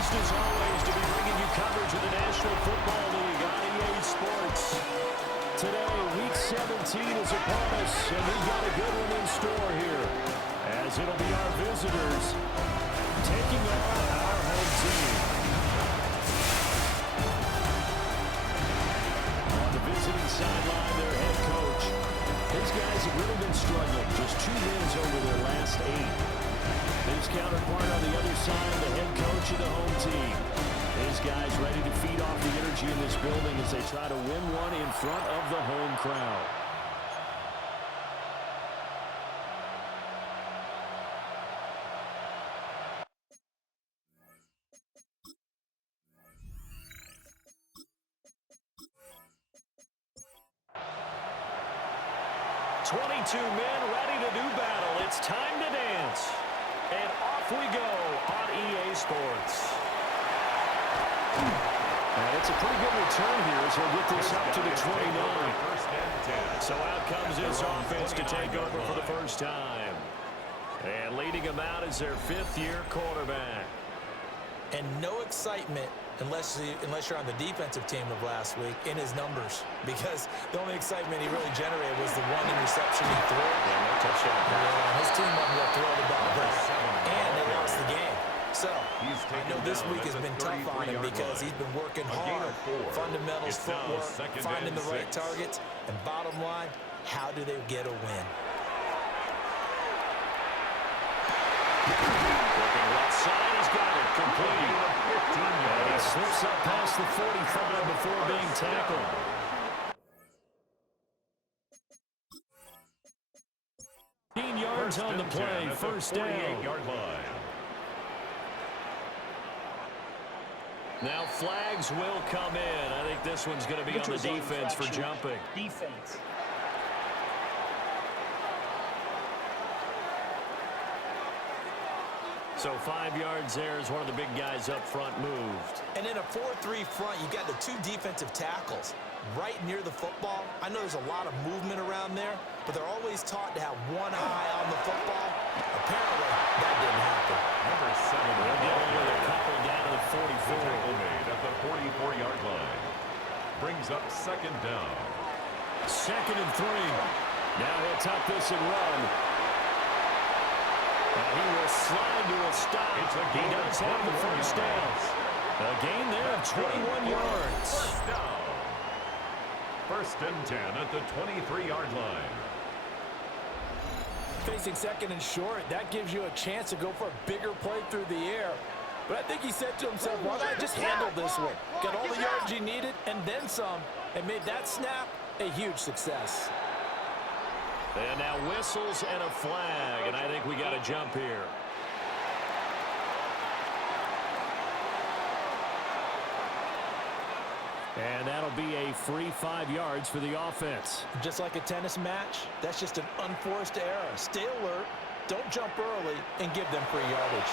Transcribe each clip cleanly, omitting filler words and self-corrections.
Pleased as always to be bringing you coverage of the National Football League on EA Sports. Today, Week 17 is upon us, and we've got a good one in store here, as it'll be our visitors taking on our home team. On the visiting sideline, their head coach. These guys have really been struggling. Just 2 wins over their last 8. His counterpart on the other side, the head coach of the home team. His guys ready to feed off the energy in this building as they try to win one in front of the home crowd. Men ready to do battle. It's time to dance. And off we go on EA Sports. And it's a pretty good return here as he'll get this up to the 29. So out comes his offense to take over for the first time. And leading him out is their 5th-year quarterback. And no excitement unless you're on the defensive team of last week in his numbers, because the only excitement he really generated was the 1 interception he threw. Yeah, no touchdown. Yeah, his team wasn't real thrilled about that. And they lost the game. So, I know this week has been tough on him because he's been working hard. Fundamentals, footwork, finding the right targets. And bottom line, how do they get a win? Working left side, he's got it complete. He slips up past the 45 before being tackled. Yards on the play, first down. Now flags will come in. I think this one's going to be on the defense for jumping. Defense. So 5 yards there as one of the big guys up front moved. And in a 4-3 front, you got the 2 defensive tackles right near the football. I know there's a lot of movement around there, but they're always taught to have one eye on the football. Apparently, that didn't happen. Number 7. They'll get in with a couple down to the 44. Tackle made at the 44-yard line. Brings up 2nd down. 2nd and 3. Now he'll tuck this and run. And he will slide to a stop. He does have the first down. A gain there of 21 yards. First down. 1st and 10 at the 23-yard line. Facing 2nd and short, that gives you a chance to go for a bigger play through the air. But I think he said to himself, why not just handle this one? Got all the yards he needed and then some, and made that snap a huge success. And now whistles and a flag, and I think we got a jump here. And that'll be a free 5 yards for the offense. Just like a tennis match, that's just an unforced error. Stay alert, don't jump early, and give them free yardage.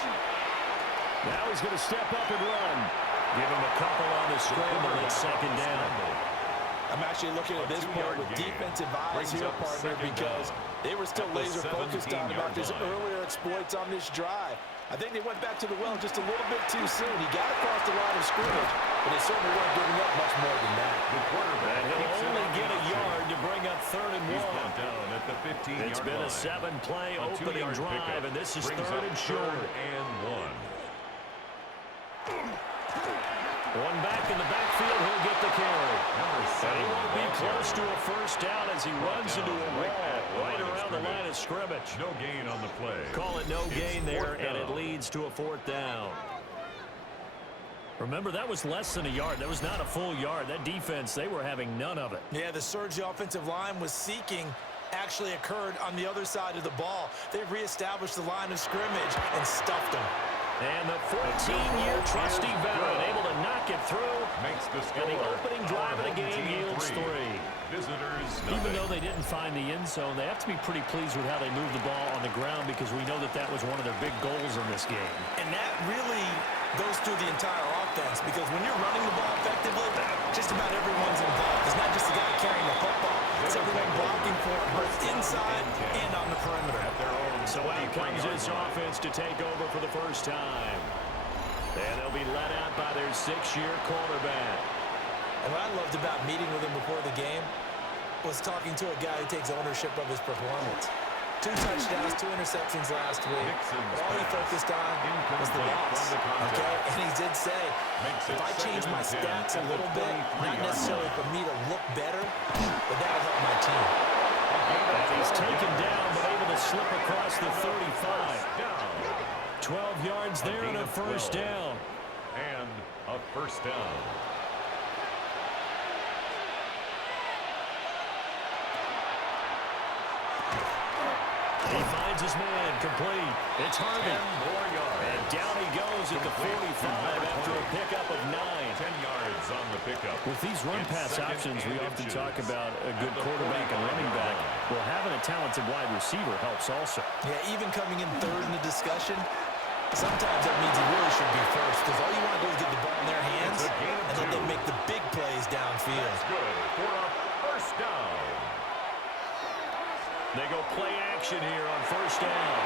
Now he's going to step up and run. Give him a couple on the scramble. It's 2nd down. I'm actually looking at this point with defensive eyes here, partner, because they were still laser focused on about his earlier exploits on this drive. I think they went back to the well just a little bit too soon. He got across the line of scrimmage, but they certainly weren't giving up much more than that. And he'll only get a yard to bring up 3rd and 1. Down at the 15-yard It's been a 7-play opening drive, and this is 3rd and short. And 1. One back in the backfield, he'll get the carry. And he won't be close to a first down as he runs into a wall right around the line of scrimmage. No gain on the play. Call it no gain there, and it leads to a 4th down. Remember, that was less than a yard. That was not a full yard. That defense, they were having none of it. Yeah, the surge the offensive line was seeking actually occurred on the other side of the ball. They reestablished the line of scrimmage and stuffed them. And the 14-year trusty veteran able to knock it through. Makes the score. And the opening drive of the game yields 3. Visitors, even though they didn't find the end zone, they have to be pretty pleased with how they moved the ball on the ground, because we know that that was one of their big goals in this game. And that really goes through the entire offense, because when you're running the ball effectively, just about everyone's involved. It's not just the guy carrying the football. It's everyone blocking for it, both inside and on the perimeter. So out comes his offense to take over for the first time. And they'll be let out by their 6-year quarterback. And what I loved about meeting with him before the game was talking to a guy who takes ownership of his performance. 2 touchdowns, 2 interceptions last week. But all he focused on was the loss. Okay? And he did say, if I change my stats a little bit, not necessarily for me to look better, but that'll help my team. And he's taken down, but able to slip across the 35. 12 yards there and a first down. And a first down. He finds his man, complete. It's Harvey. And down he goes at the 45 after a pickup of 9. 10 yards on the pickup. With these run-pass options, we often talk about a good quarterback and running back. Well, having a talented wide receiver helps also. Yeah, even coming in third in the discussion, sometimes that means he really should be first, because all you want to do is get the ball in their hands, and then they make the big plays downfield. That's good for a first down. They go play action here on first down.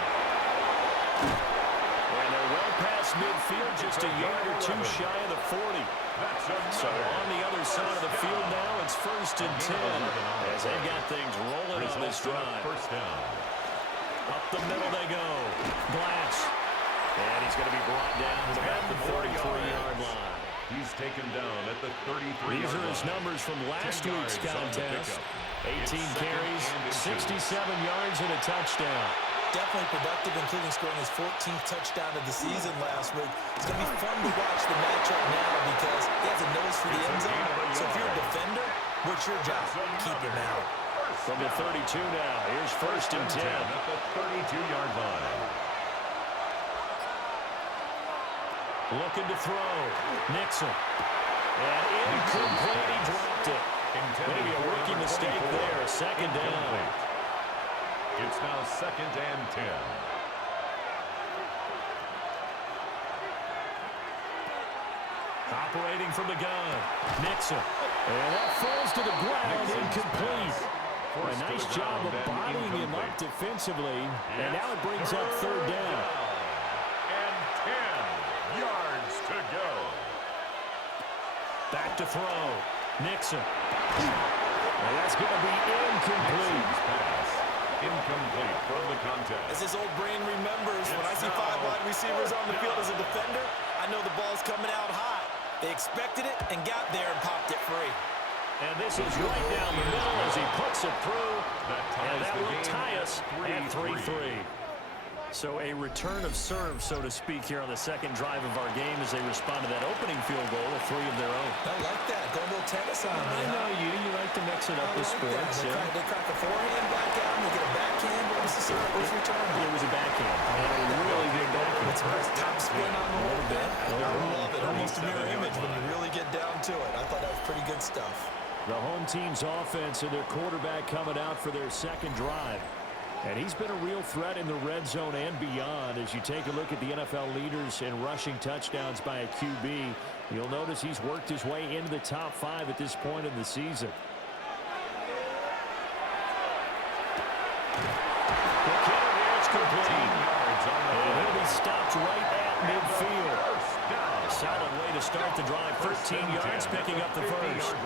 And they're well past midfield, just a yard or 2 shy of the 40. So on the other side of the field now, it's 1st and 10 as they got things rolling on this drive. First down. Up the middle they go. Glass. And he's going to be brought down at about the 33-yard line. He's taken down at the 33-yard line. These are his numbers from last week's contest. 18 carries, 67 yards, and a touchdown. Definitely productive, including scoring his 14th touchdown of the season last week. It's going to be fun to watch the matchup now because he has a nose for the end zone. So if you're a defender, what's your job? Keep him out. From the 32 now, here's 1st and 10. At the 32-yard line. Looking to throw. Nixon. And incomplete, he dropped it. Maybe a rookie mistake there, a 2nd down. It's now 2nd and 10. Operating from the gun. Nixon. And that falls to the ground, incomplete. A nice job of bodying him up defensively. And now it brings up 3rd down. And 10 yards to go. Back to throw. Nixon. And that's going to be incomplete. Pass. Incomplete from the contest. As his old brain remembers, when I see 5 wide receivers on the field as a defender, I know the ball's coming out hot. They expected it and got there and popped it free. And this is right down the middle as he puts it through. And that will tie us at 3-3. So a return of serve, so to speak, here on the 2nd drive of our game as they respond to that opening field goal with 3 of their own. I like that. Go a little tennis on me. I know you. You like to mix it up with sports. They crack a forehand back out and they get a backhand. What was the serve? What's your return? It was a backhand. And a really good backhand. It's a nice top spin on a little bit. I love it. Almost a mirror image when you really get down to it. I thought that was pretty good stuff. The home team's offense and their quarterback coming out for their 2nd drive. And he's been a real threat in the red zone and beyond. As you take a look at the NFL leaders in rushing touchdowns by a QB, you'll notice he's worked his way into the top 5 at this point in the season. The kick here, it's complete. And he'll be stopped right at midfield. Solid way to start the drive. 13 yards, picking up the first.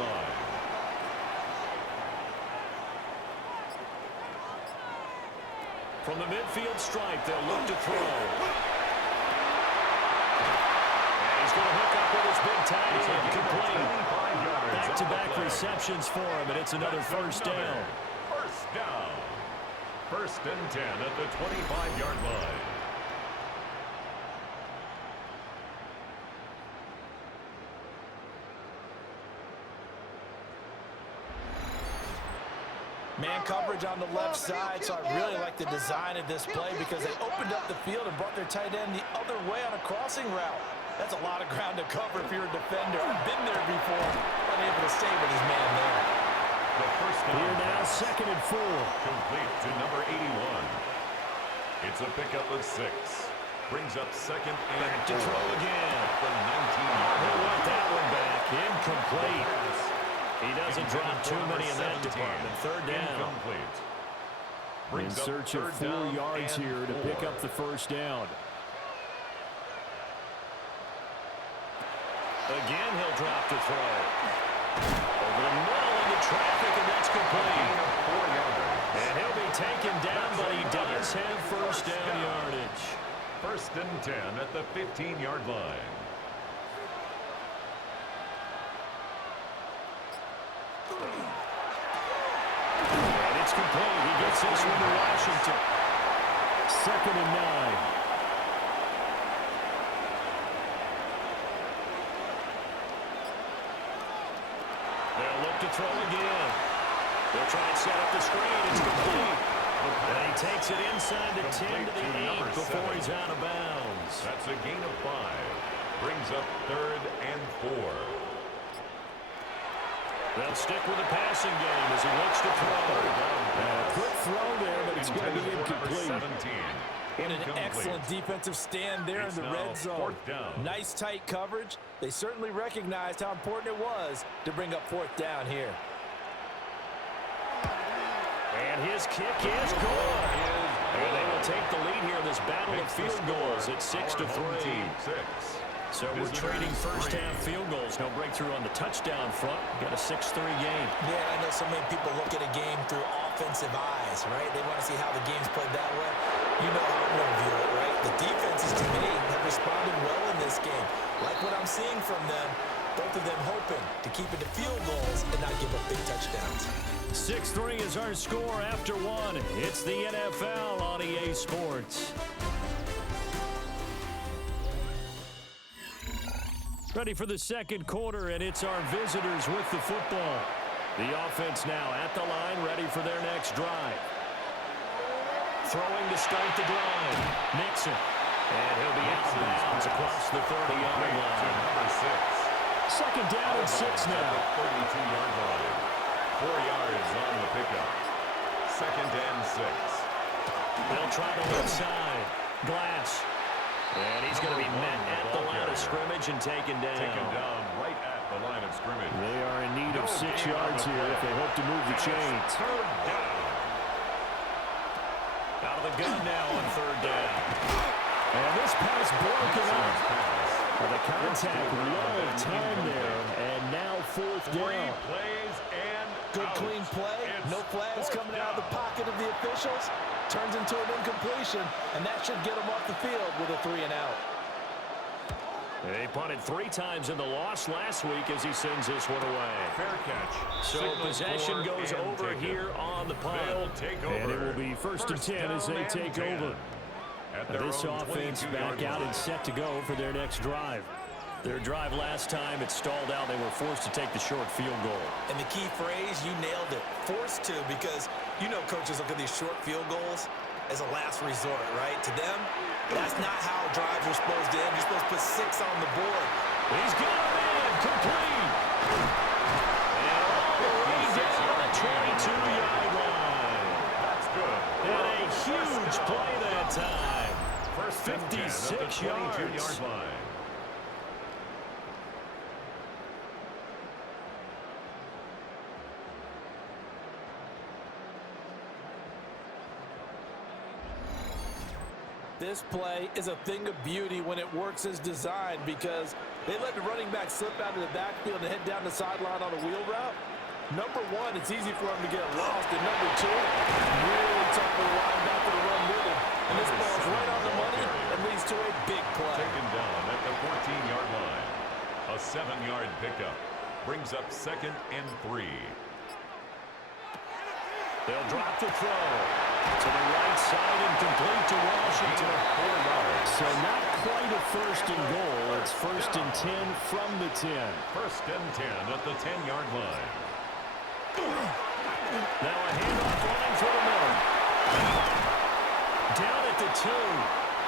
From the midfield stripe, they'll look to throw. And he's going to hook up with his big tight end, complete. Back-to-back receptions for him, and it's another first down. First down. 1st and 10 at the 25-yard line. Man coverage on the left side, so I really like the design of this play because they opened up the field and brought their tight end the other way on a crossing route. That's a lot of ground to cover if you're a defender. Been there before, unable to stay with his man there. The first down. Here now, 2nd and 4. Complete to number 81. It's a pickup of 6. Brings up 2nd and Back to throw again. The 19-yard He'll want that one back. Incomplete. He doesn't drop too many in that department. 3rd down. In search of 4 yards here to pick up the first down. Again, he'll drop to throw. Over the middle into traffic, and that's complete. And he'll be taken down, but he does have first down yardage. First and 10 at the 15-yard line. And it's complete. He gets this one to Washington. 2nd and 9. They'll look to throw again. They'll try and set up the screen. It's complete. And he takes it inside the 10 to the 8 before he's out of bounds. That's a gain of 5. Brings up 3rd and 4. They'll stick with the passing game as he looks to throw. A quick throw there, but it's going to be incomplete. And an excellent defensive stand there in the red zone. Nice tight coverage. They certainly recognized how important it was to bring up 4th down here. And his kick is good. And they will take the lead here in this battle of field goals at 6-3. So we're trading first-half field goals. No breakthrough on the touchdown front. Got a 6-3 game. Yeah, I know so many people look at a game through offensive eyes, right? They want to see how the game's played that way. You know how I'm going to view it, right? The defenses, to me, have responded well in this game. Like what I'm seeing from them, both of them hoping to keep it to field goals and not give up big touchdowns. 6-3 is our score after 1. It's the NFL on EA Sports. Ready for the second quarter, and it's our visitors with the football. The offense now at the line, ready for their next drive. Throwing to start the drive. Nixon. And he'll be out of bounds across the 30-yard line. Second down and 6 now. 32-yard line. 4 yards on the pickup. 2nd and 6. They'll try the left side. Glass. And he's going to be met at the line of scrimmage and taken down. Taken down right at the line of scrimmage. They are in need of 6 yards here if they hope to move the chains. Third down. Out of the gun now on 3rd down. And this pass broken up. The contact, low time there, and now 4th down. 3 plays and Good clean play. No flags coming out of the pocket of the officials. Turns into an incompletion, and that should get them off the field with a 3 and out. They punted 3 times in the loss last week as he sends this one away. Fair catch. So possession goes over here on the punt. And it will be 1st and 10 as they take over. This offense back out and set to go for their next drive. Their drive last time, it stalled out. They were forced to take the short field goal. And the key phrase, you nailed it, forced to, because you know coaches look at these short field goals as a last resort, right? To them, that's not how drives are supposed to end. You're supposed to put 6 on the board. He's got it in, complete. And all the way down the 22-yard line. That's good. And a huge play that time. First 56 yards. Line. This play is a thing of beauty when it works as designed, because they let the running back slip out of the backfield and head down the sideline on a wheel route. Number 1, it's easy for him to get lost. And number 2, really tough for the linebacker to run with him. And this ball's right on the money and leads to a big play. Taken down at the 14-yard line. A 7-yard pickup. Brings up 2nd and 3. They'll drop the throw. To the right side and complete to Washington. 4 yards. So not quite a 1st and goal. It's 1st and 10 from the 10. 1st and 10 at the 10-yard line. Now a handoff running for the middle. Down at the 2.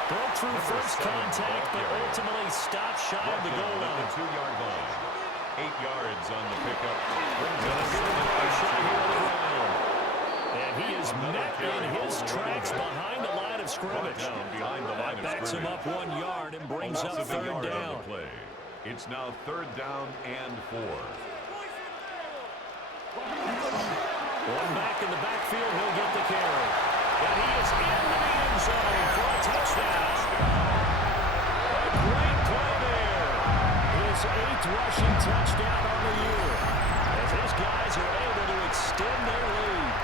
Broke through first contact, but ultimately stopped shy of the goal line. At the 2-yard line. 8 yards on the pickup. Brings Gonna up give him a shot here on the 7 ground. And he is met in his tracks behind the line of scrimmage. That backs him up 1 yard and brings up 3rd down. It's now 3rd down and 4. One back in the backfield, he'll get the carry. And he is into the end zone for a touchdown. A great play there. His 8th rushing touchdown on the year, as his guys are able to extend their lead.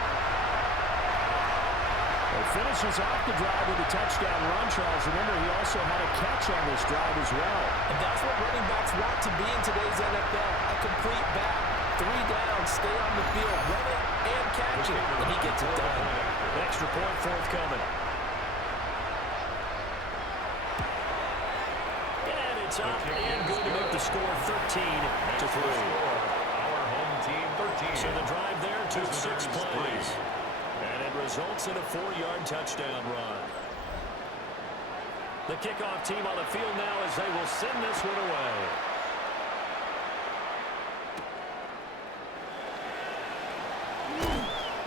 He finishes off the drive with a touchdown run, Charles. Remember, he also had a catch on this drive as well. And that's what running backs want to be in today's NFL. A complete back. 3 down, stay on the field, run it and catch it, and he gets it done. Extra point forthcoming. And it's up and good to make the score 13-3. Our home team 13. So the drive there took 6 plays. And it results in a 4-yard touchdown run. The kickoff team on the field now as they will send this one away.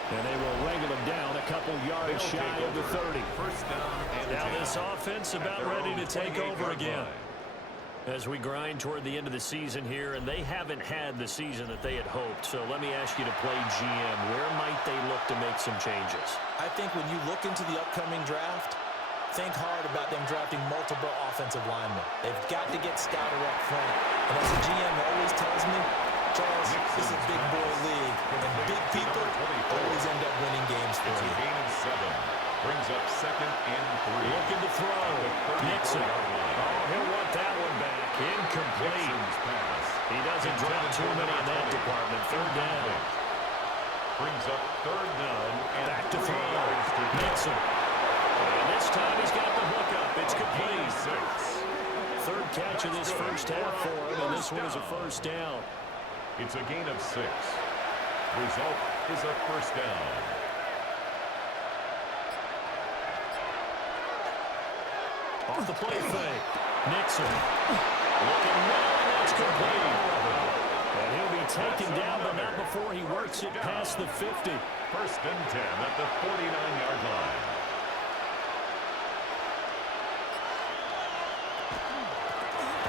And they will wrangle him down a couple yards shy of the 30. First down and Now this offense about ready to take over again. As we grind toward the end of the season here, and they haven't had the season that they had hoped. So let me ask you to play GM. Where might they look to make some changes? I think when you look into the upcoming draft, think hard about them drafting multiple offensive linemen. They've got to get stouter up front. And as a GM always tells me, Charles, this is a big boy league, and big people always end up winning games for you. Gain of 7. Brings up 2nd and 3. Looking to throw. Nixon. Oh, he'll want that one back. Incomplete. He doesn't drop too many in that department. 3rd down. Brings up 3rd down and Back to 3 throw. yards to Nixon. And this time he's got the hook up. It's complete. 6. 3rd catch of this first half for him, and this one is a 1st down. It's a gain of 6. Result is a 1st down. Off the play fake. Nixon. Looking well, and that's complete. And he'll be taken down, but not before he works it past the 50. 1st and 10 at the 49-yard line.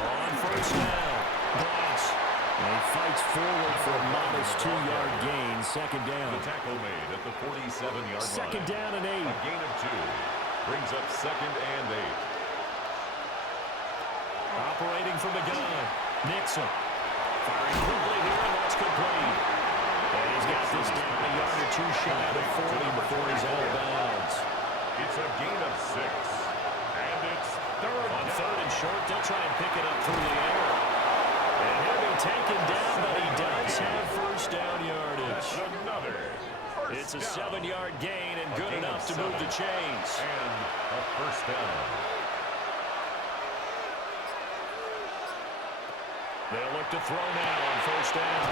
On 1st down. Glass. And he fights forward for a modest 2-yard gain. 2nd down. The tackle made at the 47-yard line. 2nd down and 8. A gain of 2. Brings up 2nd and 8. Operating from the gun. Nixon. Firing quickly here, and that's complete. And he's got this down a yard or 2 shy of the 40 before he's out of bounds. It's a gain of 6. And it's 3rd On down. 3rd and short, they'll try and pick it up through the air. And he'll be taken down, but he does have 1st down yardage. That's another It's a first down. 7-yard gain and good gain enough of to move 7. the chains. And a 1st down. They'll look to throw now on 1st down.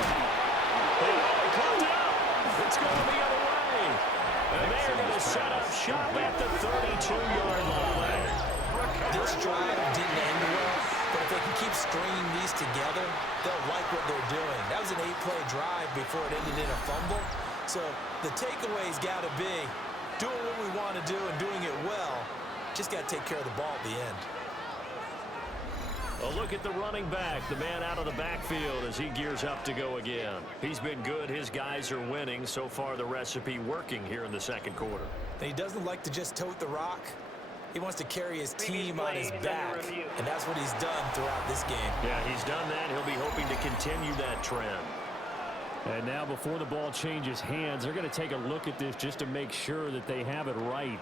Oh, he caught it up. It's going the other way. And they're going to set up shop at the 32-yard line. This drive didn't end well, but if they can keep stringing these together, they'll like what they're doing. That was an 8-play drive before it ended in a fumble. So the takeaway's got to be doing what we want to do and doing it well. Just got to take care of the ball at the end. A look at the running back, the man out of the backfield as he gears up to go again. He's been good. His guys are winning. So far, the recipe working here in the 2nd quarter. And he doesn't like to just tote the rock. He wants to carry his team on his back, and that's what he's done throughout this game. Yeah, he's done that. He'll be hoping to continue that trend. And now before the ball changes hands, they're going to take a look at this just to make sure that they have it right.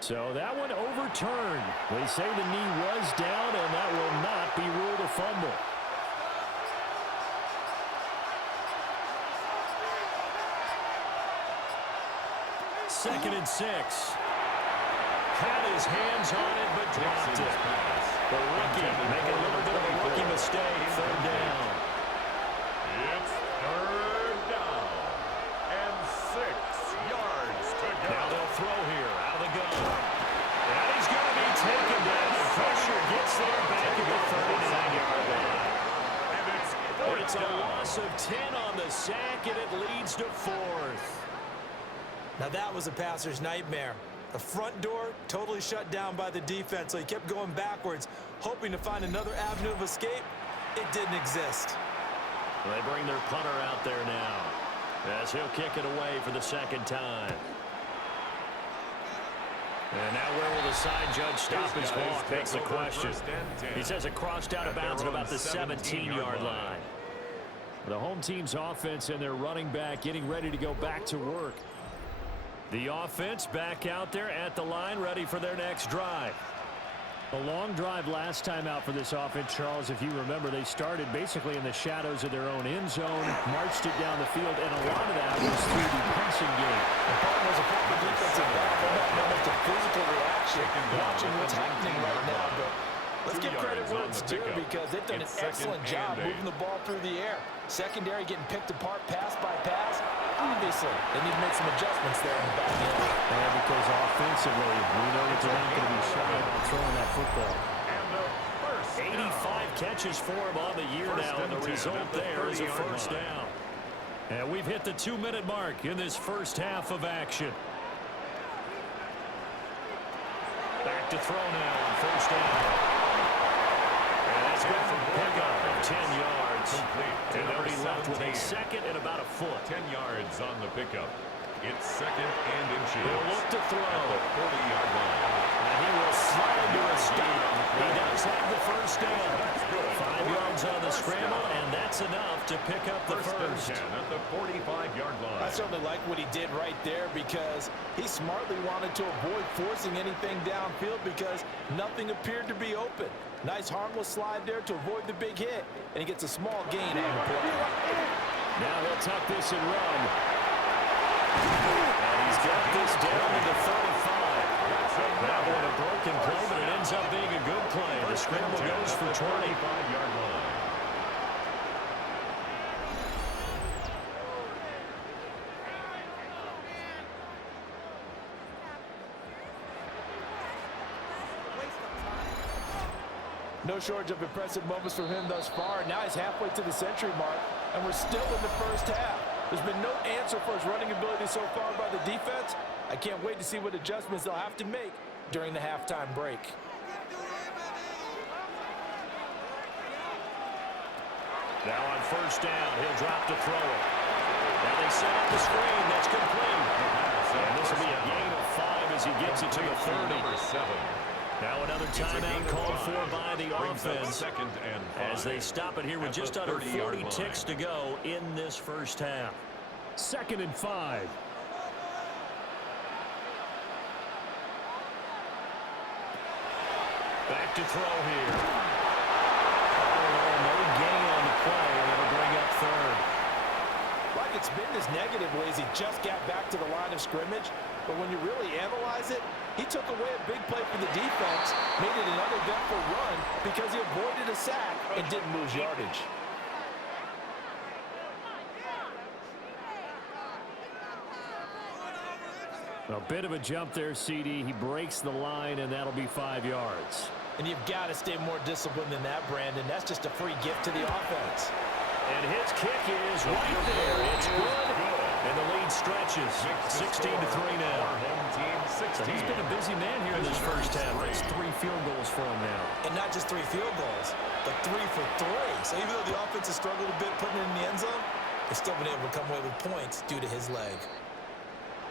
So that one overturned. They say the knee was down, and that will not be ruled a fumble. Second and 6. Had his hands on it, but dropped it. The rookie making a little bit of a rookie mistake. 3rd down. It's 3rd down. And 6 yards to go. Now they'll throw here out of the gun. And he's going to be taken down. The pressure gets there back at the 39-yard line. And It's a loss of 10 on the sack, and it leads to 4th. Now that was a passer's nightmare. The front door totally shut down by the defense, so he kept going backwards, hoping to find another avenue of escape. It didn't exist. They bring their punter out there now as he'll kick it away for the 2nd time. And now where will the side judge stop his clock? That's the question. He says it crossed out of bounds at about the 17-yard line. The home team's offense and their running back getting ready to go back to work. The offense back out there at the line, ready for their next drive. A long drive last time out for this offense, Charles. If you remember, they started basically in the shadows of their own end zone, marched it down the field, and a lot of that was through the passing game. The problem was a proper defensive back. They're not much a physical reaction watching what's happening right now. But let's give credit where it's due because they've done an excellent job moving the ball through the air. Secondary getting picked apart pass by pass. Obviously, they need to make some adjustments there in the back end. And because offensively, we know that they're not going to be shy about throwing that football. 85 catches for him on the year now, and the result there is a first down. And we've hit the 2-minute mark in this first half of action. Back to throw now on first down. And that's good for pickup of 10 yards. And they'll be left with a second and about a foot. 10 yards on the pickup. It's second and inches. He'll look to throw. At the 40-yard line. And he will slide to a stop. He does have the first down. 5 yards on the scramble, and that's enough to pick up the first. At the 45-yard line. I certainly like what he did right there because he smartly wanted to avoid forcing anything downfield because nothing appeared to be open. Nice harmless slide there to avoid the big hit, and he gets a small gain on the play. Now he'll tuck this and run. And he's got this down to the 35. Now with a broken play, but it ends up being a good play. The scramble goes for 25-yard line. No shortage of impressive moments from him thus far. Now he's halfway to the century mark, and we're still in the first half. There's been no answer for his running ability so far by the defense. I can't wait to see what adjustments they'll have to make during the halftime break. Now on first down, he'll drop to throw it. Now they set up the screen. That's complete. And this will be a gain of 5 as he gets it to the 30. Number 7. Now another timeout called for by the offense Second and 5. as they stop it here with just under 40 ticks to go in this first half. 2nd and 5. Back to throw here. Oh, no gain on the play, and it'll bring up 3rd. Like it's been this negative ways he just got back to the line of scrimmage, but when you really analyze it, he took away a big play for the defense, made it another eventful run because he avoided a sack and didn't lose yardage. A bit of a jump there, CD. He breaks the line, and that'll be 5 yards. And you've got to stay more disciplined than that, Brandon. That's just a free gift to the offense. And his kick is right there. It's good. And the lead stretches. 16-3 now. So he's been a busy man here in this first half. That's 3 field goals for him now. And not just 3 field goals, but 3 for 3. So even though the offense has struggled a bit putting it in the end zone, they've still been able to come away with points due to his leg.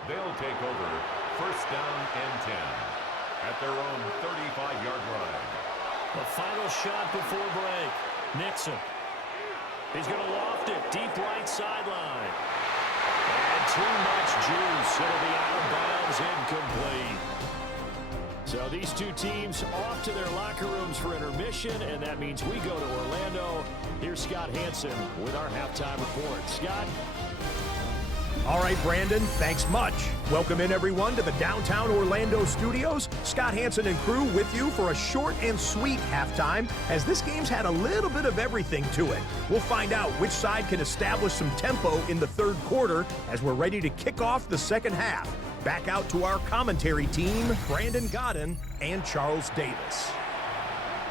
They'll take over first down and 10 at their own 35-yard line. The final shot before break. Nixon. He's going to loft it. Deep right sideline. And too much juice. It'll be out of bounds, incomplete. So these two teams off to their locker rooms for intermission, and that means we go to Orlando. Here's Scott Hansen with our halftime report. Scott? All right, Brandon, thanks much. Welcome in, everyone, to the downtown Orlando studios. Scott Hansen and crew with you for a short and sweet halftime, as this game's had a little bit of everything to it. We'll find out which side can establish some tempo in the third quarter as we're ready to kick off the second half. Back out to our commentary team, Brandon Godden and Charles Davis.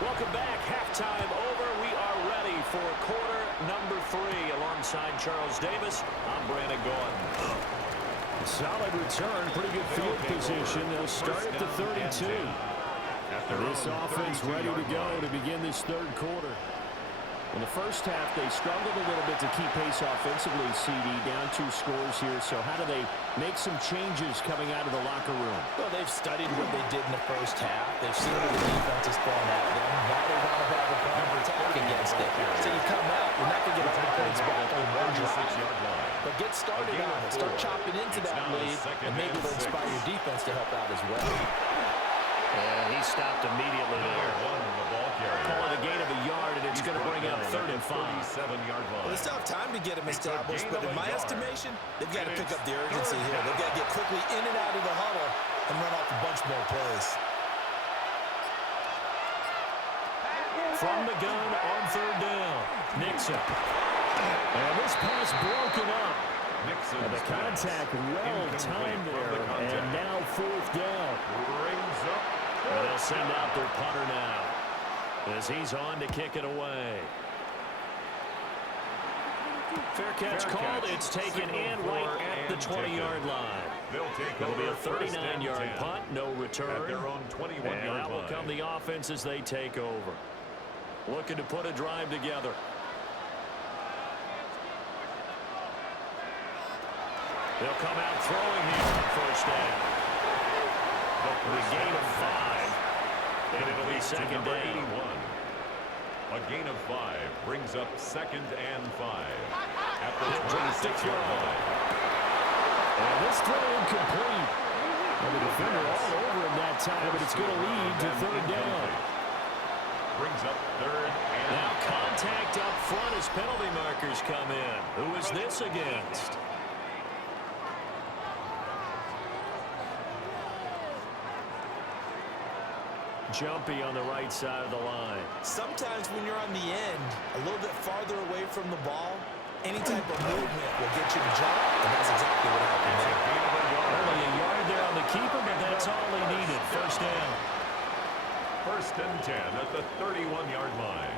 Welcome back. Halftime over. We are ready for quarter number 3. Alongside Charles Davis, I'm Brandon Gordon. Solid return. Pretty good field position. They'll start at the 32. This offense ready to go to begin this third quarter. In the first half, they struggled a little bit to keep pace offensively, CD, down 2 scores here. So how do they make some changes coming out of the locker room? Well, they've studied what they did in the first half. They've seen what the defense is throwing at them. Now they want to have a plan of attack against it. So you come out, you're not going to get all the points back on one drive. But get started on it. Start chopping into that lead, and maybe it'll inspire your defense to help out as well. And he stopped immediately there. Call it a gain of a yard, and it's going to bring up 3rd and 5. Well, they still have time to get him established, but in my estimation, they've got to pick up the urgency here. They've got to get quickly in and out of the huddle and run off a bunch more plays. From the gun on 3rd down, Nixon. And this pass broken up. And the contact well timed there, and now 4th down. And they'll send out their punter now as he's on to kick it away. Fair catch called. It's taken in right at the 20-yard line. It'll be a 39-yard punt, no return. And out will come the offense as they take over. Looking to put a drive together. They'll come out throwing here on 1st down. The gain of 5. And it'll be 2nd down. A gain of 5 brings up 2nd and 5 at the 26-yard line. And this throw incomplete. And the defender all over him that time, but it's going to lead to 3rd down. Brings up 3rd and now contact up front as penalty markers come in. Who is this against? Jumpy on the right side of the line. Sometimes when you're on the end, a little bit farther away from the ball, any type of movement will get you to jump, and that's exactly what happened there. Only a yard there on the keeper, but that's all he needed. 1st down. 1st and 10 at the 31-yard line.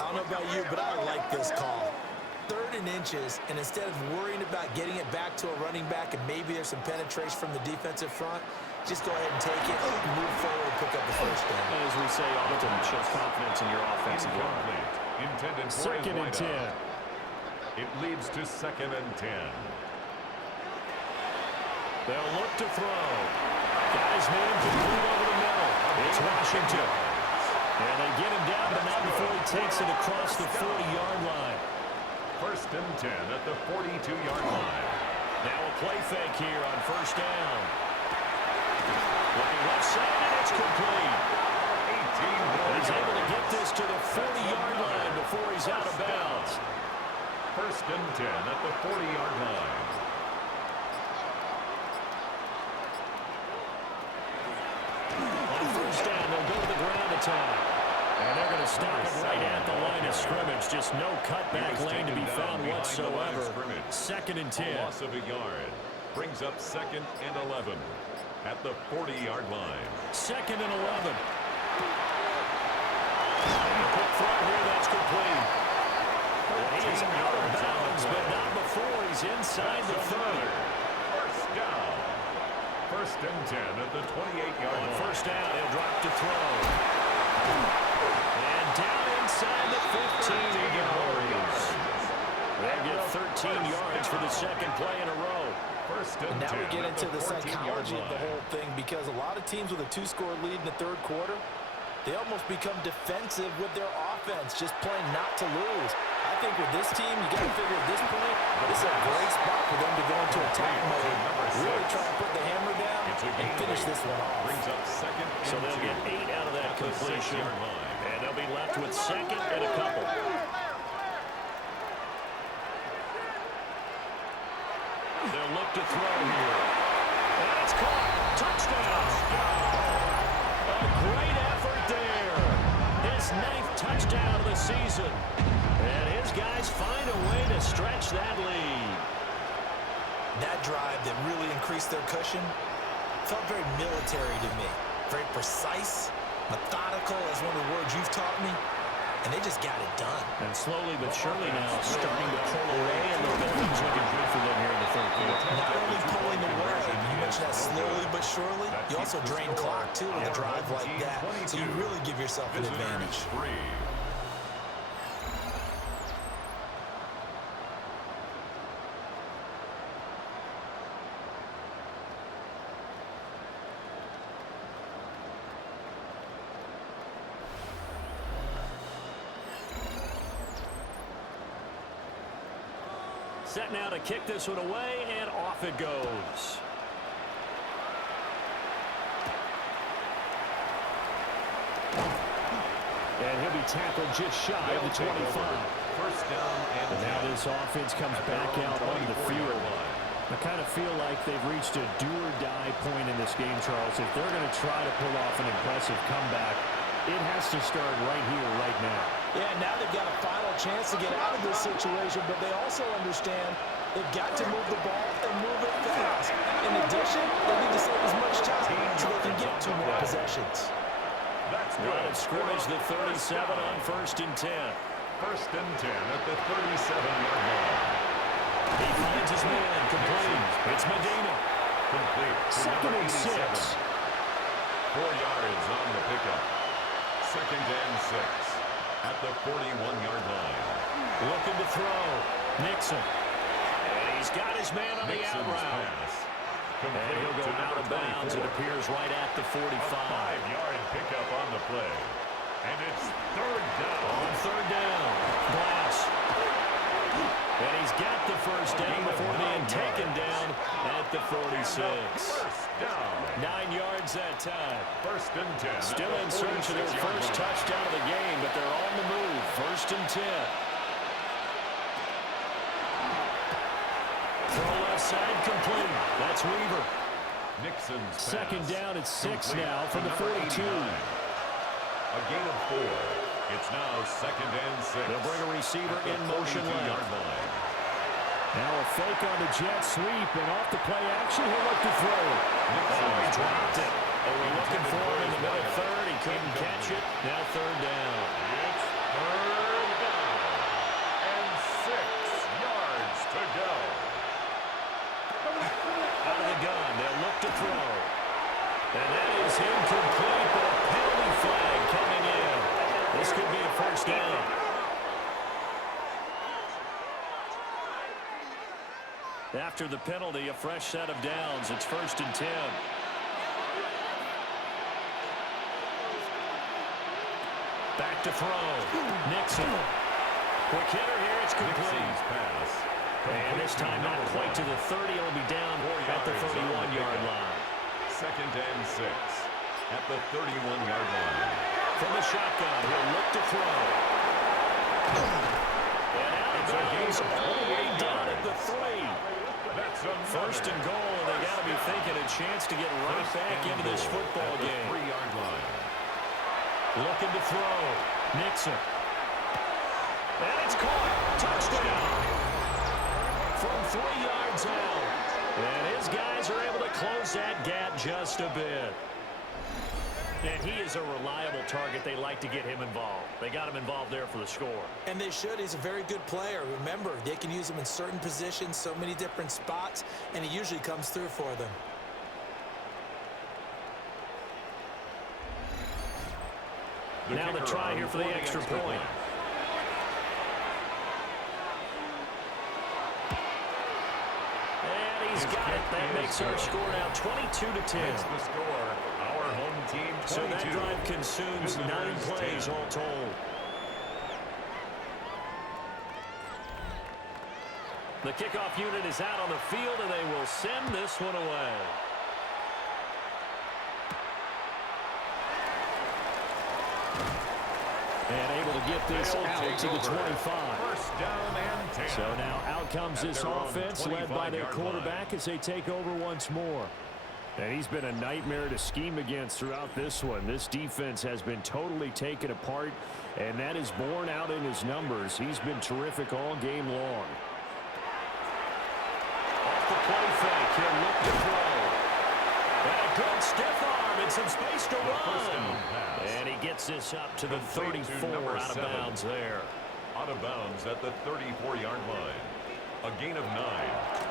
I don't know about you, but I like this call. 3rd and inches, and instead of worrying about getting it back to a running back and maybe there's some penetration from the defensive front, just go ahead and take it, move forward, and pick up the 1st down. As we say often, it shows confidence in your offensive line. Intended for 2nd and 10. It leads to 2nd and 10. They'll look to throw. Guys man complete over the middle. It's Washington. And they get him down, but not before he takes it across the 40-yard line. 1st and 10 at the 42-yard line. Now a play fake here on 1st down. Looking left side, and it's complete. 18. He's able to get this to the 40-yard line before he's out of bounds. 1st and 10 at the 40-yard line. On 1st down, they'll go to the ground attack. And they're going to stop it right at the line of scrimmage. Just no cutback lane to be found whatsoever. 2nd and 10. A loss of a yard brings up 2nd and 11 at the 40-yard line. 2nd and 11. Quick throw here, that's complete. He's out of bounds, but not before he's inside the 30. 1st down. 1st and 10 at the 28-yard line. 1st down, he'll drop to throw. And down inside the 15 yards. They'll get 13 yards for the 2nd play in a row. 1st and now 10 we get into the 14-yard psychology of the line. whole thing, because a lot of teams with a 2-score lead in the 3rd quarter, they almost become defensive with their offense, just playing not to lose. I think with this team, you got to figure at this point, this is a great spot for them to go into attack mode, really try to put the hammer down and finish this one off. Brings up 2nd and So they'll get 8 out of that at the completion. 6-yard line. And they'll be left with 2nd and a couple. They'll look to throw here. And it's caught. Touchdown. A great effort there. His 9th touchdown of the season. And his guys find a way to stretch that lead. That drive that really increased their cushion felt very military to me. Very precise, methodical, as one of the words you've taught me. And they just got it done. And slowly but surely now starting to pull away a little bit. Things looking good for them here in the 3rd quarter. Not only pulling away, you mentioned that slowly but surely, you also drain clock too with a drive like that. So you really give yourself an advantage. Set now to kick this one away, and off it goes. And he'll be tackled just shy of the 25. First down and now this offense comes back out onto the field. I kind of feel like they've reached a do-or-die point in this game, Charles. If they're going to try to pull off an impressive comeback, it has to start right here, right now. Yeah, now they've got a final chance to get out of this situation, but they also understand they've got to move the ball and move it fast. In addition, they need to save as much time so they can get 2 more possessions. That's good. Line of scrimmage, the 37 on 1st and 10. 1st and 10 at the 37-yard line. He finds his man, complete. It's Medina. Complete. 2nd and 6. 4 yards on the pickup. 2nd and 6 at the 41-yard line. Looking to throw. Nixon. And he's got his man on the out route. And he'll go out of bounds. It appears right at the 45. A 5-yard pickup on the play. And it's 3rd down. On 3rd down. Glass. And he's got the 1st down before being taken down at the 46. 1st down. 9 yards that time. 1st and 10. Still in search of their first touchdown of the game, but they're on the move. 1st and 10. Throw left side complete. That's Weaver. Nixon's 2nd down at 6 complete now from the 42. A gain of 4. It's now 2nd and 6. They'll bring a receiver in motion left. Line. Now a fake on the jet sweep, and off the play action, he'll look to throw. He dropped it. They were looking for him in the middle 3rd. He couldn't catch it. Now 3rd down. It's 3rd down. And 6 yards to go. Out of the gun, they'll look to throw. And that is incomplete, but a penalty flag coming in. This could be a 1st down. After the penalty, a fresh set of downs. It's 1st and 10. Back to throw. Nixon. Quick hitter here. It's complete. Pass. And this time not quite to the 30. It'll be down at the 31-yard line. 2nd and 6 at the 31-yard line. From the shotgun, he'll look to throw. And out of bounds all the way down at the 3. That's 1st and goal, and they got to be thinking a chance to get right back into this football game. 3-yard line. Looking to throw. Nixon. And it's caught. Touchdown. From 3 yards out. And his guys are able to close that gap just a bit. And he is a reliable target. They like to get him involved. They got him involved there for the score. And they should. He's a very good player. Remember, they can use him in certain positions, so many different spots, and he usually comes through for them. Now the try here for the extra point. And he's got it. That makes our score now 22-10. Makes the score. Our home team 22. So that drive consumes 9 plays all told. The kickoff unit is out on the field, and they will send this one away. And able to get this out to the 25. First down and 10. So now out comes this offense led by their quarterback as they take over once more. And he's been a nightmare to scheme against throughout this one. This defense has been totally taken apart, and that is borne out in his numbers. He's been terrific all game long. Off the play fake, he'll look to throw. And a good stiff arm and some space to run. And he gets this up to the 34 out of bounds there. Out of bounds at the 34-yard line. A gain of 9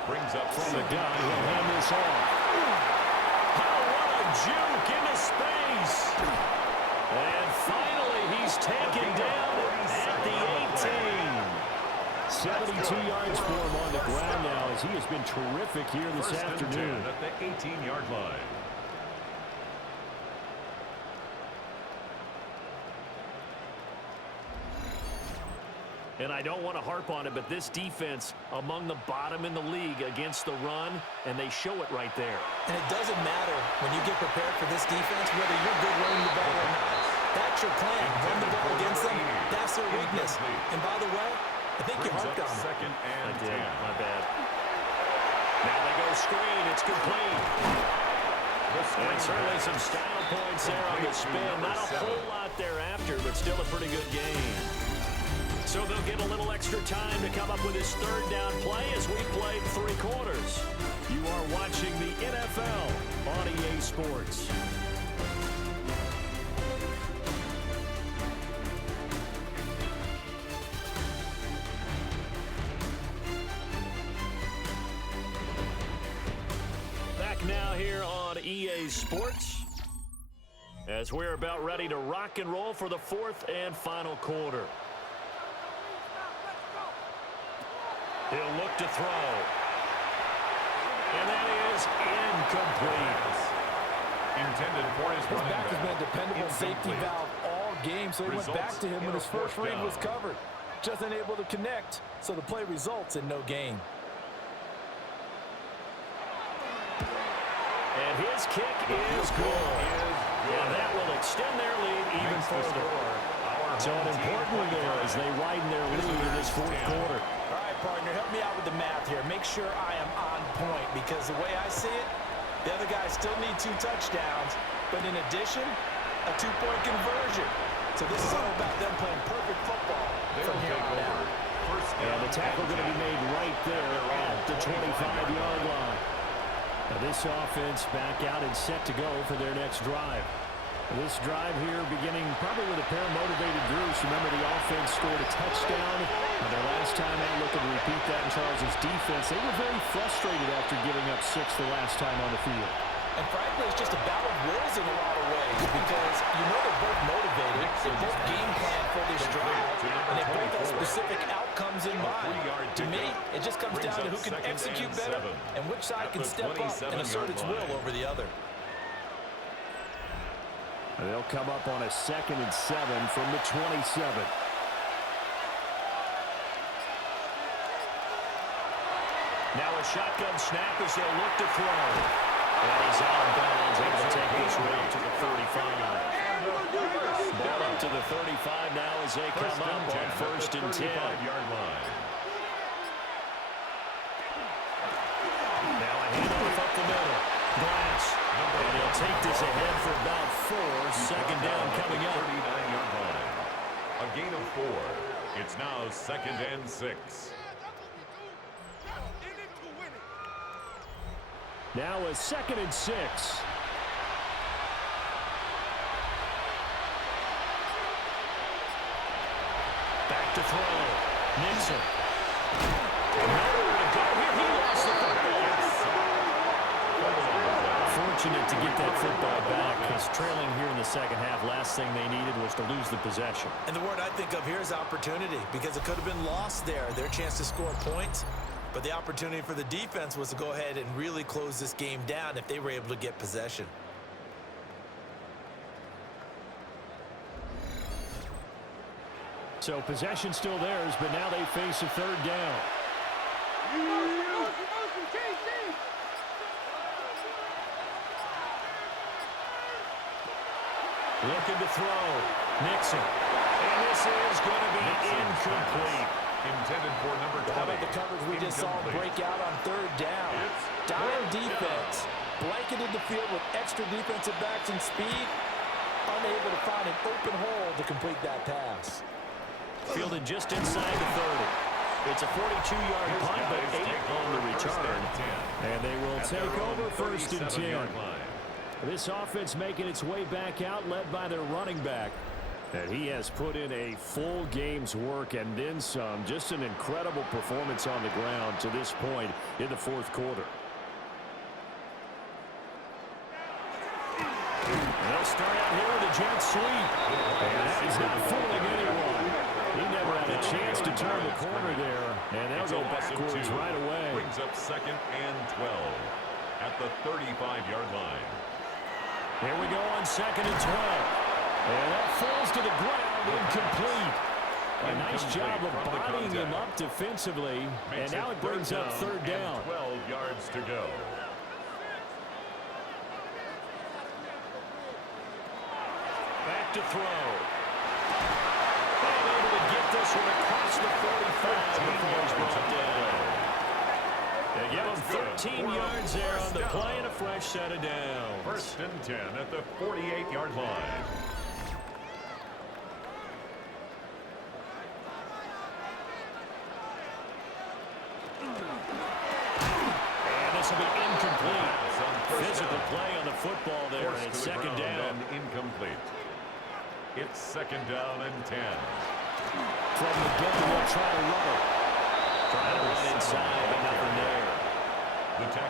brings up from the gun. He'll hand this off. What a juke into space. And finally, he's taken down at the 18. 72 yards for him on the ground now as he has been terrific here this afternoon. At the 18-yard line. And I don't want to harp on it, but this defense among the bottom in the league against the run, and they show it right there. And it doesn't matter when you get prepared for this defense, whether you're good running the ball or not. That's your plan. Run the ball against them. That's their weakness. And by the way, I think you harped on it. Second and I did. 10. My bad. Now they go screen. It's complete. And certainly some style points there on the spin. Not a whole lot thereafter, but still a pretty good game. So they'll get a little extra time to come up with his third down play as we played 3 quarters. You are watching the NFL on EA Sports. Back now here on EA Sports as we're about ready to rock and roll for the 4th and final quarter. He'll look to throw. And that is incomplete. Intended for his running back has been a dependable safety valve all game, so he went back to him when his first read was covered. Just unable to connect, so the play results in no gain. And his kick is good. And that will extend their lead even further. So an important one there as they widen their lead in this 4th quarter. All right, partner, help me out with the math here. Make sure I am on point because the way I see it, the other guys still need 2 touchdowns, but in addition, a 2-point conversion. So this is all about them playing perfect football from here on out. And the tackle going to be made right there at the 25-yard line. Now this offense back out and set to go for their next drive. This drive here beginning probably with a pair of motivated Drews. Remember, the offense scored a touchdown. And their last time out, looking to repeat that in Charles' defense. They were very frustrated after giving up 6 the last time on the field. And frankly, it's just a battle of wills in a lot of ways because you know they're both motivated. They're both game plan for this drive. And they both have specific outcomes in mind. To me, it just comes down to who can execute better and which side can step up and assert its will over the other. And they'll come up on a 2nd and 7 from the 27. Now a shotgun snap as they'll look to throw. And he's out of bounds, able to take this route to the 35. Ball up to the 35 now as they come up on 1st and 10. Now a handoff up the middle. Glass. And he'll take this ahead for about 4. 2nd down coming up. 39-yard line. A gain of 4. It's now 2nd and 6. Now a 2nd and 6. Back to throw. Nixon. Nowhere to go here. He lost the football. Fortunate to get that football back because trailing here in the 2nd half, last thing they needed was to lose the possession. And the word I think of here is opportunity because it could have been lost there. Their chance to score points. But the opportunity for the defense was to go ahead and really close this game down if they were able to get possession. So possession still theirs, but now they face a 3rd down. Looking to throw. Nixon. And this is going to be incomplete. Intended for number 20. How about the coverage we just saw break out on 3rd down? Dime defense. Blanketed the field with extra defensive backs and speed. Unable to find an open hole to complete that pass. Fielded just inside the 30. It's a 42-yard punt, but 8 on the return. And they will take over 1st and 10. This offense making its way back out, led by their running back. And he has put in a full game's work and then some. Just an incredible performance on the ground to this point in the 4th quarter. And they'll start out here with a jet sweep. And that is not fooling anyone. He never had a chance to turn the corner there. And they'll go backwards right away. Brings up 2nd and 12 at the 35-yard line. Here we go on 2nd and 12. And that falls to the ground, incomplete. A nice job of from the bodying him contact. up defensively, and Makes now it brings up third down. and 12 yards to go. Back to throw. And able to get this one across the 45 before he's brought down. They give him 13 yards there on the play and a fresh set of downs. First and 10 at the 48-yard line. And this will be incomplete. Physical play on the football there, and it's second down. Incomplete. It's second down and 10. From the gun, they'll try to run it. Trying to run inside, but nothing there.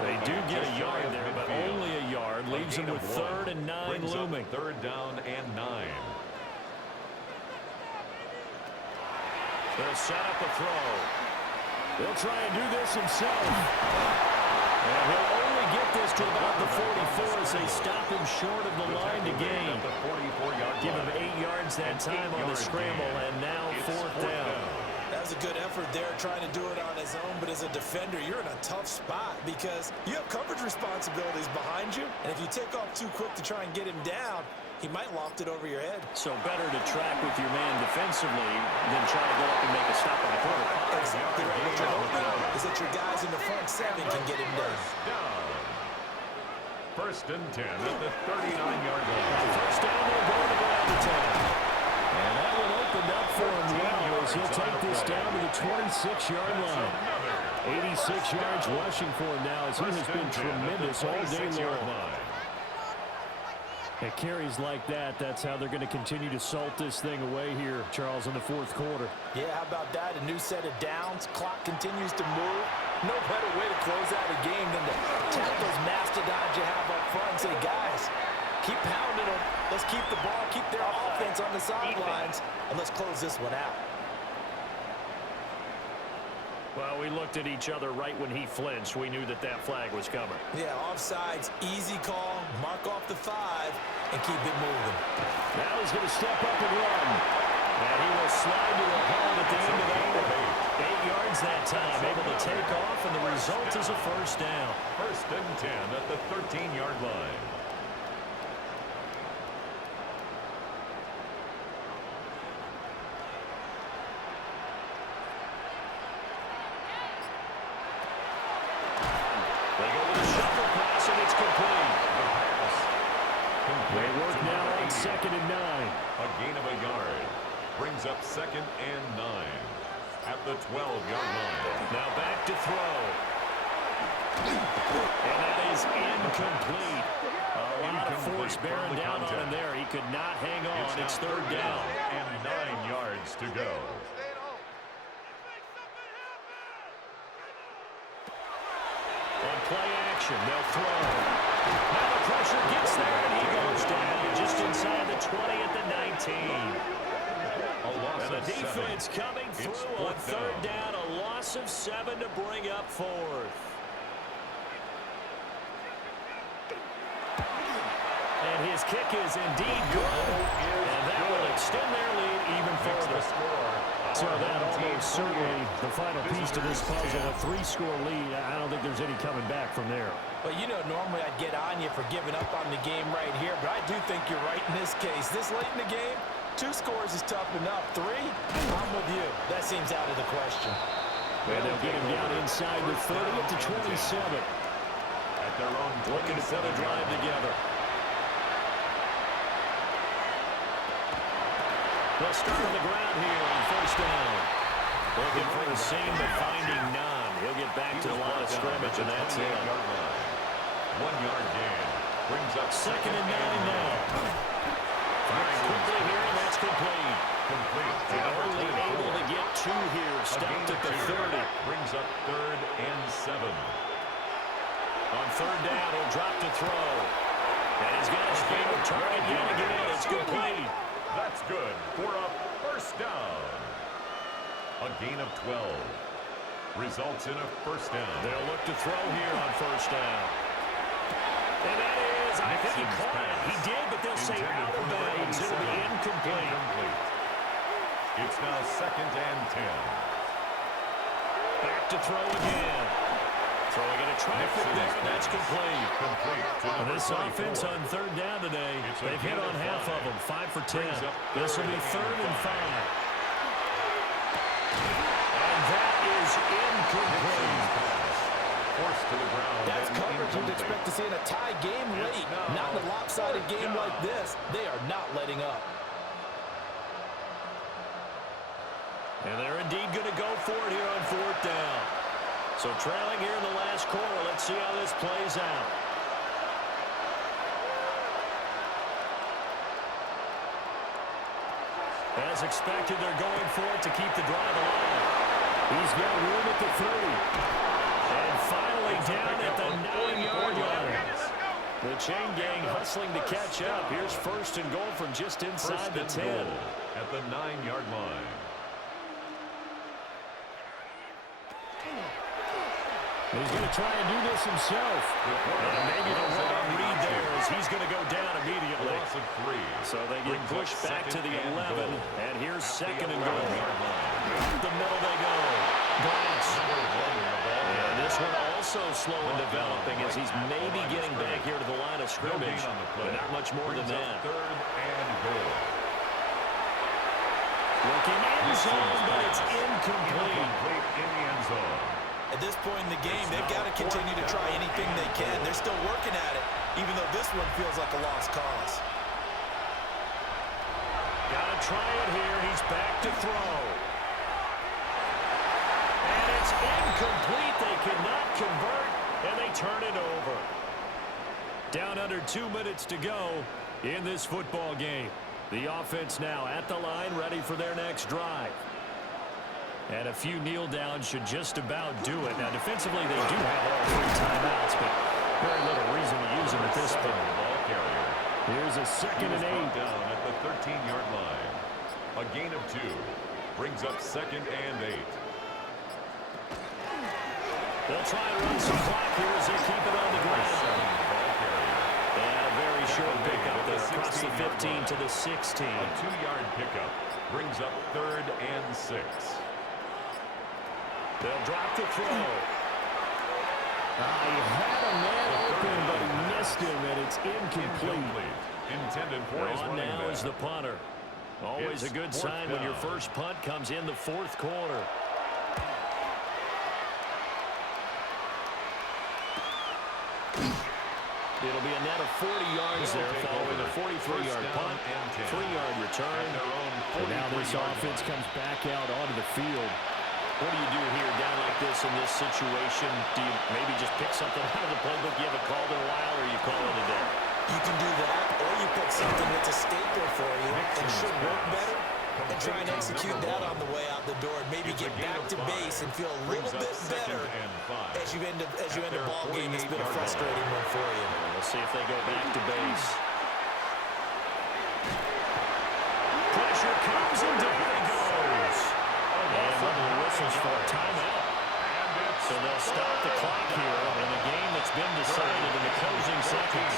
They do get a yard there, but only a yard. Leaves them with 3rd and 9 looming. Third down and 9. They'll set up a throw. He'll try and do this himself. And he'll only get this to about the 44 as they stop him short of the line to gain. Give him 8 yards that time on the scramble, and now 4th down. That was a good effort there, trying to do it on his own, but as a defender, you're in a tough spot because you have coverage responsibilities behind you, and if you take off too quick to try and get him down, he might loft it over your head. So better to track with your man defensively than try to go up and make a stop on the quarterback. Exactly right. What you're hoping is that your guys in the front 7 can get him down. First and 10 at the 39-yard line. First down, they'll go to the ground to 10. And that one opened up for him well as he'll take this down to the 26-yard line. 86 yards rushing for him now as he has been tremendous all day long. At carries like that, that's how they're going to continue to salt this thing away here, Charles, in the 4th quarter. Yeah, how about that? A new set of downs. Clock continues to move. No better way to close out a game than to tap those mastodons you have up front and say, guys, keep pounding them. Let's keep the ball, keep their offense on the sidelines, and let's close this one out. Well, we looked at each other right when he flinched. We knew that that flag was coming. Yeah, offsides, easy call, mark off the 5, and keep it moving. Now he's going to step up and run. And he will slide to a hold at the end of that one. 8 yards that time, able to take off, and the result is a first down. First and 10 at the 13-yard line. They go with a shuffle pass, and it's complete. They work now on 2nd and 9. A gain of a yard. Brings up 2nd and 9 at the 12-yard line. Now back to throw. And that is incomplete. A lot of force bearing down on him there. He could not hang on. It's 3rd down. And 9 yards to go. On play action, they'll throw. Now the pressure gets there, and he goes down just inside the 20 at the 19. And the defense coming through on 3rd down. A loss of 7 to bring up 4th. And his kick is indeed good. And that will extend their lead even further. So that almost certainly the final piece to this puzzle. A 3-score lead. I don't think there's any coming back from there. Well, you know, normally I'd get on you for giving up on the game right here, but I do think you're right in this case. This late in the game, 2 scores is tough enough. 3, I'm with you. That seems out of the question. And they'll get him down inside the 30 at the 27. At their own Looking to put a drive together. They'll start on the ground here on 1st down. Looking for the seam, but finding none. He'll get back to the line of scrimmage, and that's it. 1-yard gain. Brings up 2nd and 9 now. Firing quickly here, and that's complete. They're only able to get 2 here. Stopped at the 30. Brings up 3rd and 7. On 3rd down, he'll drop to throw. And he's got his favorite target yet again. It's complete. That's good for a first down. A gain of 12. Results in a first down. They'll look to throw here on 1st down. And that is, I think he caught it. He did, but they'll say out of bounds. It'll be incomplete. It's now 2nd and 10. Back to throw again. Throwing in a traffic there, and that's complete. This offense on 3rd down today, they've hit on half of them, 5 for 10. This will be 3rd and 5. And that is incomplete. Forced to the ground. That's coverage you'd expect to see in a tie game late. Not in a lopsided game like this. They are not letting up. And they're indeed going to go for it here on 4th down. So trailing here in the last quarter. Let's see how this plays out. As expected, they're going for it to keep the drive alive. He's got room at the 30. And finally down at the 9-yard line. The chain gang hustling to catch up. Here's 1st and goal from just inside the 10. At the 9-yard line. He's going to try and do this himself. And maybe the wrong read there as he's going to go down immediately. Loss of 3. So they get pushed back to the 11. And here's 2nd and goal. Up the middle they go. Glass. And this one also slow in developing as he's maybe getting back here to the line of scrimmage. But not much more than that. 3rd and goal. Looking in zone, but it's incomplete. In the end zone. At this point in the game, they've got to continue to try anything they can. They're still working at it, even though this one feels like a lost cause. Got to try it here. He's back to throw. And it's incomplete. They cannot convert, and they turn it over. Down under 2 minutes to go in this football game. The offense now at the line, ready for their next drive. And a few kneel downs should just about do it. Now, defensively, they do have all 3 timeouts, but very little reason to use them at this point. Here's a 2nd and 8. Down at the 13-yard line. A gain of 2 brings up 2nd and 8. They'll try and run some clock here as they keep it on the ground. And a very short pickup there across the 15 to the 16. A 2-yard pickup brings up 3rd and 6. They'll drop the throw. He had a man open, but he missed him, and it's incomplete. Intended for his running now back. is the punter. Always a good sign when your first punt comes in the 4th quarter. It'll be a net of 40 yards there following a 43-yard punt, 3-yard return. And now this offense comes back out onto the field. What do you do here down like this in this situation? Do you maybe just pick something out of the playbook you haven't called in a while, or you call it a day? You can do that, or you pick something that's a staple for you and should work better, and try and execute that on the way out the door, and maybe get back to base and feel a little bit better as you end a ball game that's been a frustrating one for you. We'll see if they go back to base. Pressure comes and down he goes. And the whistles for a timeout. So they'll stop the clock here in a game that's been decided in the closing seconds.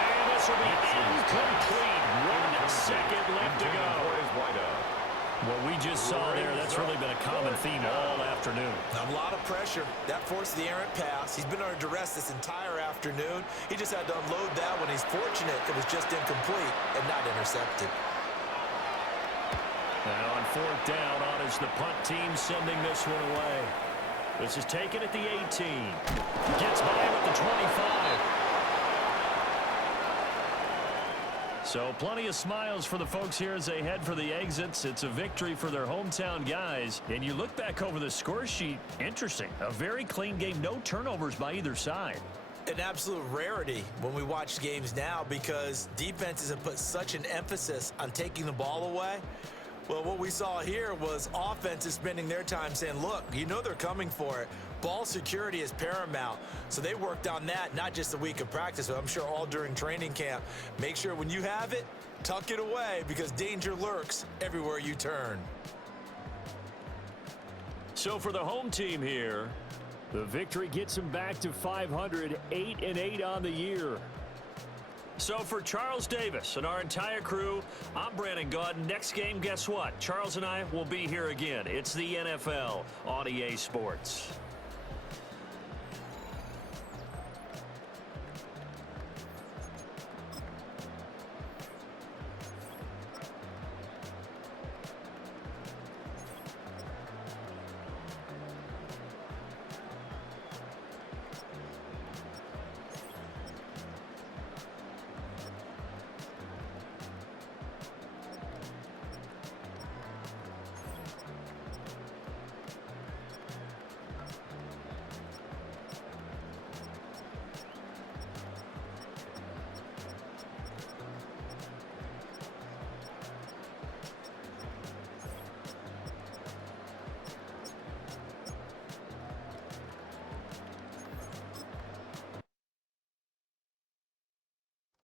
And this will be incomplete. 1 second left to go. What we just saw there, that's really been a common theme all afternoon. A lot of pressure. That forced the errant pass. He's been under duress this entire afternoon. He just had to unload that one. He's fortunate it was just incomplete and not intercepted. Now on 4th down, on is the punt team sending this one away. This is taken at the 18. Gets by him at the 25. So plenty of smiles for the folks here as they head for the exits. It's a victory for their hometown guys. And you look back over the score sheet, interesting. A very clean game, no turnovers by either side. An absolute rarity when we watch games now because defenses have put such an emphasis on taking the ball away. Well, what we saw here was offenses spending their time saying, look, you know they're coming for it. Ball security is paramount. So they worked on that, not just a week of practice, but I'm sure all during training camp. Make sure when you have it, tuck it away because danger lurks everywhere you turn. So for the home team here, the victory gets them back to 500, 8-8 on the year. So for Charles Davis and our entire crew, I'm Brandon Gaudin. Next game, guess what? Charles and I will be here again. It's the NFL on EA Sports.